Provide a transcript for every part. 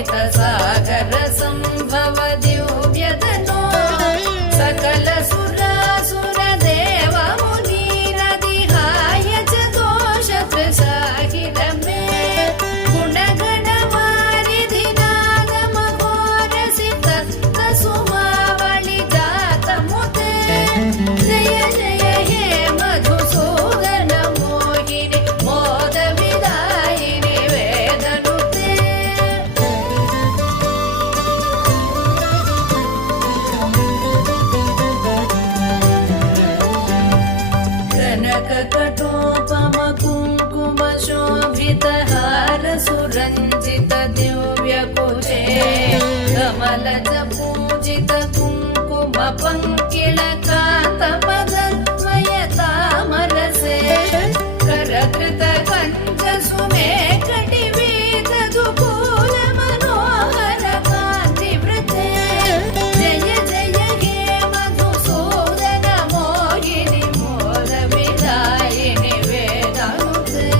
सागर संभव दिव्यतनो सकल सुरासुर देव मुनीरदिहाय च दोष त्रिसाहिर मे गुणगण वारिधि नाद मघोर सितत्त सुमावळि जात मुते जय जय हे मधुसूदन मोहिनि मोद विदायिनि वेदनुते कटोपम कुङ्कुम शोभित हार सुरञ्जित दिव्य कुचे कमलज पूजित कुङ्कुम पङ्किल कान्त पदद्वय तामरसे करकृत कञ्च सुमेकटि वेददुकूल मनोहर कान्तिवृते जय जय हे मधुसूदन मोहिनि मोद विदायिनि वेदनुते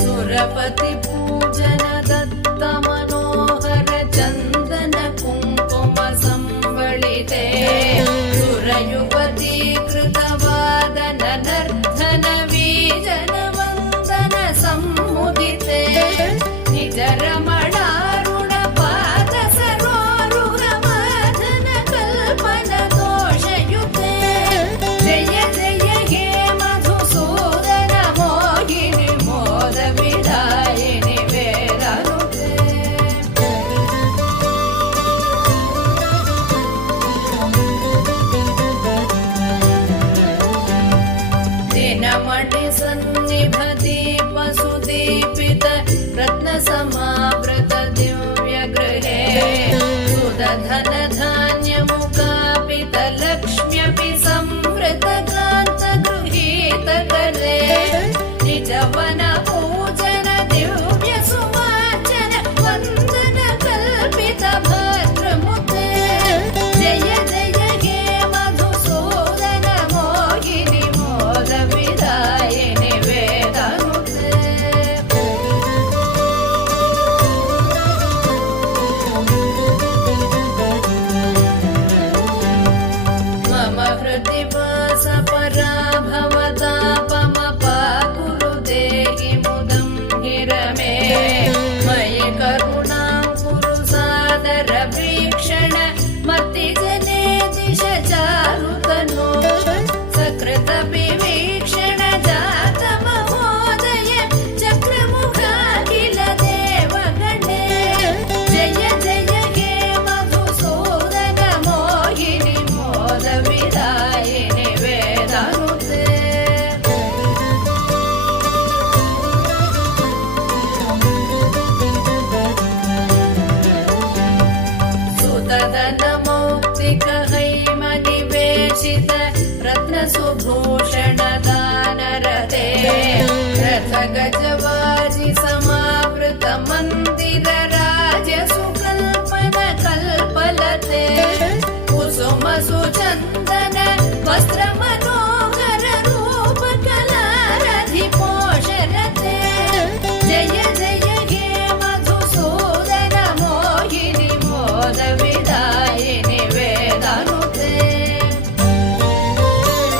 सुरपति पूजन दत्त मनोहर चन्दन कुङ्कुम संवलिते सुरयुवती कृतवादन नर्धन वीजन वन्दन सम्मुदिते निज रमणारुण पाद सरोरुह माधन कल्पन दोषयुते जय जय हे मधुसूदन मोहिनि मोद विदायिनि वेदनुते दिनमणि सन्निभ दीप सुदीपित रत्न समावृत दिव्य गृहे सुदधन धान्य मुकापित लक्ष्म्यपि संवृत कान्त गृहीत करे निजवन पूजन दिव्य सुवाचन वन्दन कल्पित भद्रमुते जय जय हे मधुसूदन मोहिनि मोद विदायिनि वेदनुते मम हृदि वास परा भवतापमपाकुरु देहि मुदं हिरमे मयि करुणां कुरु सादर वीक्षण मतिजने दिश चारुतनो सकृत विवीक्षण जात महोदय चक्रमुखाखिल देवगणे जय जय हे मधुसूदन मोहिनि मोद विदायिनि वेदनुते सुतदन मौक्तिक हैम निवेशित रत्न सुभूषण